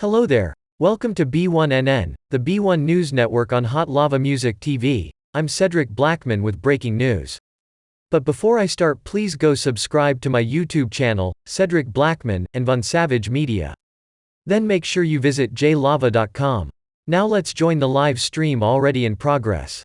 Hello there. Welcome to B1NN, the B1 News Network on Hotlvamusictv. I'm Cedric Blackman with breaking news. But before I start, please go subscribe to my YouTube channel, Cedric Blackman, and Von Savage Media. Then make sure you visit jlava.com. Now let's join the live stream already in progress.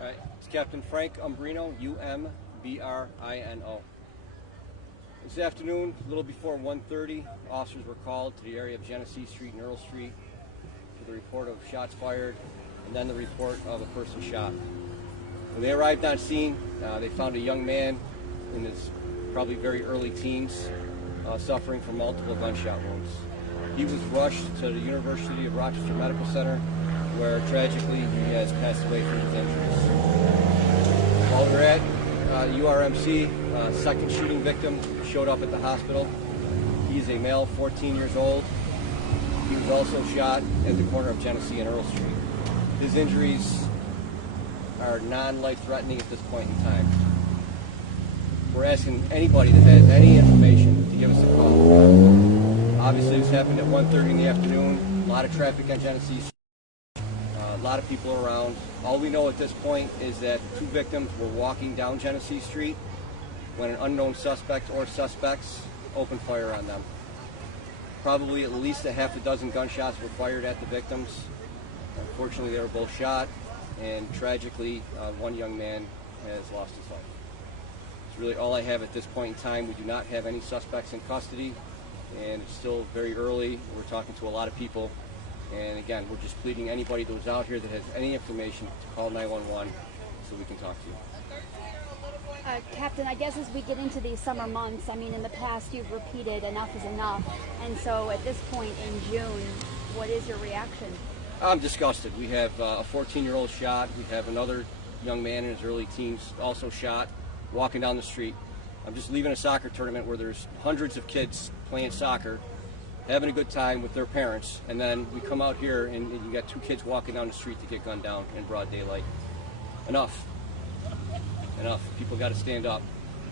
Alright, it's Captain Frank Umbrino, U-M-B-R-I-N-O. This afternoon, a little before 1:30, officers were called to the area of Genesee Street and Earl Street for the report of shots fired and then the report of a person shot. When they arrived on scene, they found a young man in his probably very early teens suffering from multiple gunshot wounds. He was rushed to the University of Rochester Medical Center, where tragically he has passed away from his injuries. While we were at URMC, second shooting victim showed up at the hospital. He's a male, 14 years old. He was also shot at the corner of Genesee and Earl Street. His injuries are non-life-threatening at this point in time. We're asking anybody that has any information to give us a call. Obviously, this happened at 1:30 in the afternoon. A lot of traffic on Genesee Street. A lot of people around. All we know at this point is that two victims were walking down Genesee Street when an unknown suspect or suspects opened fire on them. Probably at least a half a dozen gunshots were fired at the victims. Unfortunately, they were both shot, and tragically, one young man has lost his life. It's really all I have at this point in time. We do not have any suspects in custody, and it's still very early. We're talking to a lot of people. And again, we're just pleading anybody that was out here that has any information to call 911 so we can talk to you. Captain, I guess as we get into these summer months, I mean, in the past you've repeated enough is enough. And so at this point in June, what is your reaction? I'm disgusted. We have a 14-year-old shot. We have another young man in his early teens also shot walking down the street. I'm just leaving a soccer tournament where there's hundreds of kids playing soccer, having a good time with their parents, and then we come out here and you got two kids walking down the street to get gunned down in broad daylight. Enough. Enough. People got to stand up.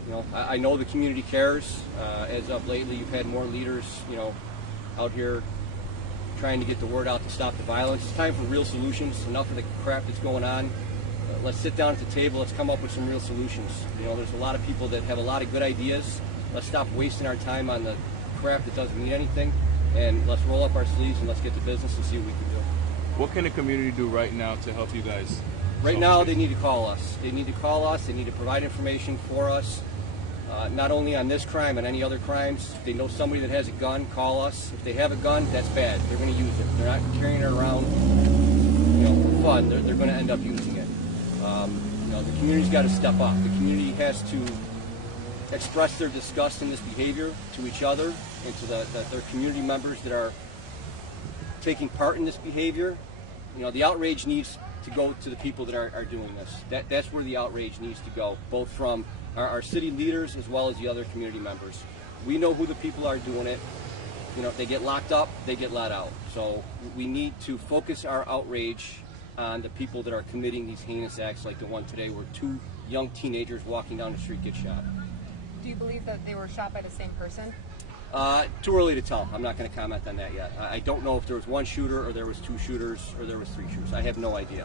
You know, I know the community cares. As of lately, you've had more leaders, you know, out here trying to get the word out to stop the violence. It's time for real solutions. Enough of the crap that's going on. Let's sit down at the table. Let's come up with some real solutions. You know, there's a lot of people that have a lot of good ideas. Let's stop wasting our time on the crap that doesn't mean anything, and let's roll up our sleeves and let's get to business and see what we can do. What can the community do right now to help you guys? Right now, they need to call us. They need to call us. They need to provide information for us, not only on this crime, and any other crimes. If they know somebody that has a gun, call us. If they have a gun, that's bad. They're going to use it. They're not carrying it around, you know, for fun. They're going to end up using it. You know, the community's got to step up. The community has to express their disgust in this behavior to each other and to their community members that are taking part in this behavior. You know, the outrage needs to go to the people that are doing this. That's where the outrage needs to go, both from our city leaders as well as the other community members. We know who the people are doing it. You know, if they get locked up, they get let out. So we need to focus our outrage on the people that are committing these heinous acts like the one today where two young teenagers walking down the street get shot. Do you believe that they were shot by the same person? Too early to tell. I'm not going to comment on that yet. I don't know if there was one shooter or there was two shooters or there was three shooters. I have no idea.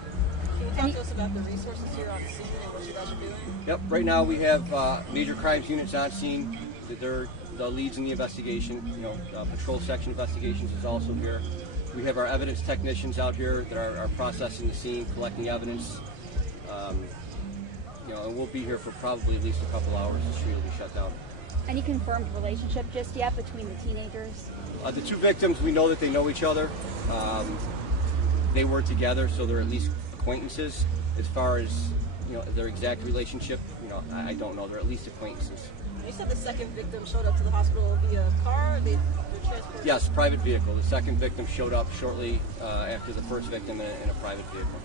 Can you talk to us about the resources here on scene and what you guys are doing? Yep. Right now we have major crimes units on scene. They're the leads in the investigation. You know, patrol section investigations is also here. We have our evidence technicians out here that are processing the scene, collecting evidence. You know, and we'll be here for probably at least a couple hours. The street will be shut down. Any confirmed relationship just yet between the teenagers? The two victims, we know that they know each other. They were together, so they're at least acquaintances. As far as, you know, their exact relationship, you know, I don't know. They're at least acquaintances. You said the second victim showed up to the hospital via car. They were transported? Yes, private vehicle. The second victim showed up shortly after the first victim in a private vehicle.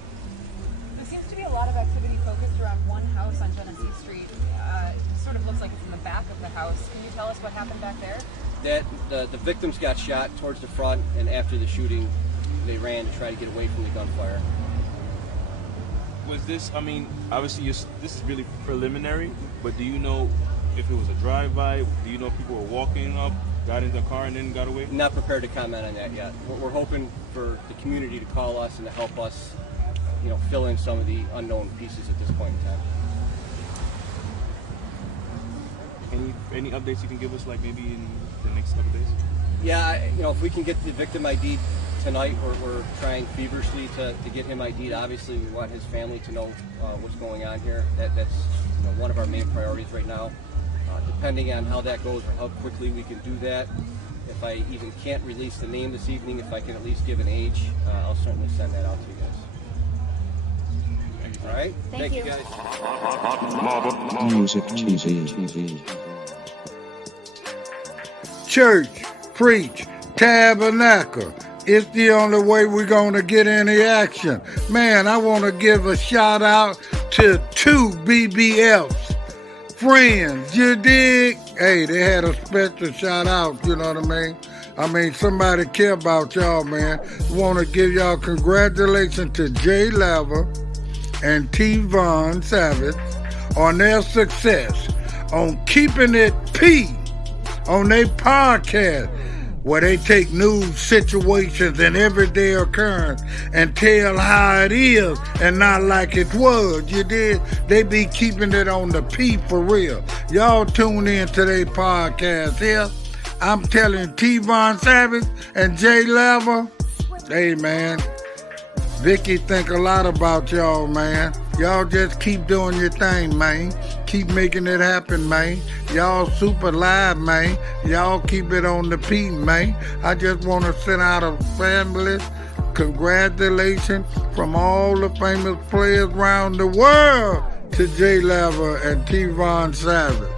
There seems to be a lot of activity focused around one house on Genesee Street. It sort of looks like it's in the back of the house. Can you tell us what happened back there? The victims got shot towards the front, and after the shooting, they ran to try to get away from the gunfire. Was this, I mean, obviously this is really preliminary, but do you know if it was a drive-by? Do you know if people were walking up, got into the car, and then got away? Not prepared to comment on that yet. We're hoping for the community to call us and to help us, you know, fill in some of the unknown pieces at this point in time. Any updates you can give us, like maybe in the next couple days? Yeah, you know, if we can get the victim ID tonight, we're trying feverishly to get him ID'd. Obviously, we want his family to know what's going on here. That's you know, one of our main priorities right now. Depending on how that goes or how quickly we can do that, if I even can't release the name this evening, if I can at least give an age, I'll certainly send that out to you guys. All right? Thank you. Guys. Music TV. Church, preach, tabernacle. It's the only way we're going to get any action. Man, I want to give a shout out to 2 BBFs. Friends, you dig? Hey, they had a special shout out, you know what I mean? I mean, somebody care about y'all, man. Want to give y'all congratulations to Jay Lever and T. Von Savage on their success on keeping it P on their podcast, where they take news situations and everyday occurrence and tell how it is and not like it was. You did? They be keeping it on the P for real. Y'all tune in to their podcast here. I'm telling T. Von Savage and Jay Lever, hey man, Vicky think a lot about y'all, man. Y'all just keep doing your thing, man. Keep making it happen, man. Y'all super live, man. Y'all keep it on the P, man. I just want to send out a family congratulations from all the famous players around the world to Jay Lever and T. Von Savage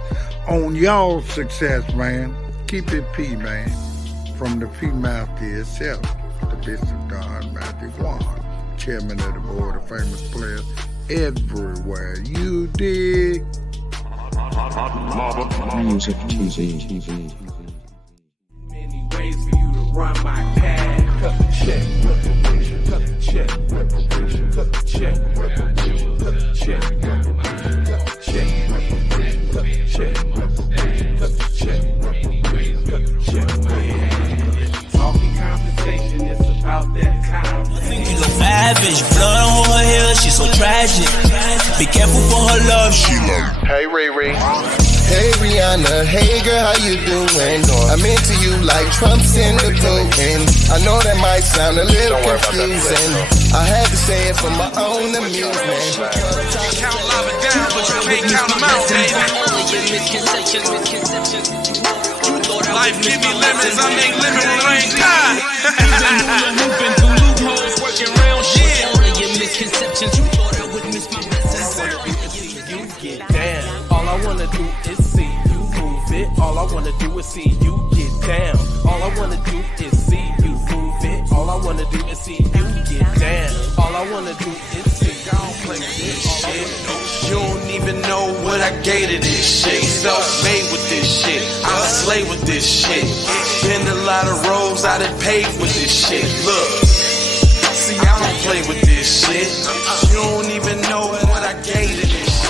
on y'all success, man. Keep it P, man. From the P Master itself, the Bishop Don Magic Wand, chairman of the board of famous players everywhere. You dig? Music TV. Many ways for you to run my pad. Cut the check, reparation. Cut the check, reparation. Cut the check, reparation. Cut the check, reparation. Cut the check, reparation. Cut the check, reparation. Cut the check, reparation. Cut the check, reparation. Talking compensation, it's about that time. You look lavish, blood on her hair, she's so tragic. Be careful for her love, she love. Hey Riri. Hey Rihanna, hey girl, how you doing? I'm into you like Trump's in the Putin. I know that might sound a little confusing. I had to say it for my own amusement. You count lava down, but you can't count them out, baby. Life give me lemons, I make lemon rain. Moving through loopholes, working round shit. Only your misconceptions, you thought I would miss my message. You get down. All I wanna do is see you move it. All I wanna do is see you get down. All I wanna do is see you move it. All I wanna do is see you get down. All I wanna do is see you don't play this shit. You don't even know what I gave to this shit. Self-made with this shit. I slay with this shit. Been a lot of roads I done paved with this shit. Look, see I don't play with this shit. You don't even know what I gave to this shit.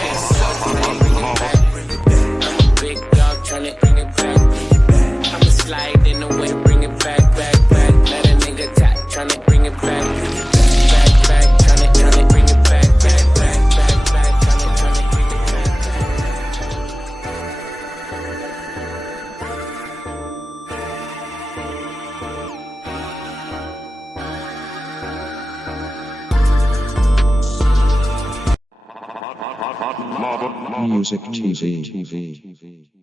Big dog tryna bring it back. I'ma slide in the way, bring it back, back, back. Let a nigga tap, tryna bring it back. Back, back, tryna bring it back, back, back, back, back, tryna bring it Music TV.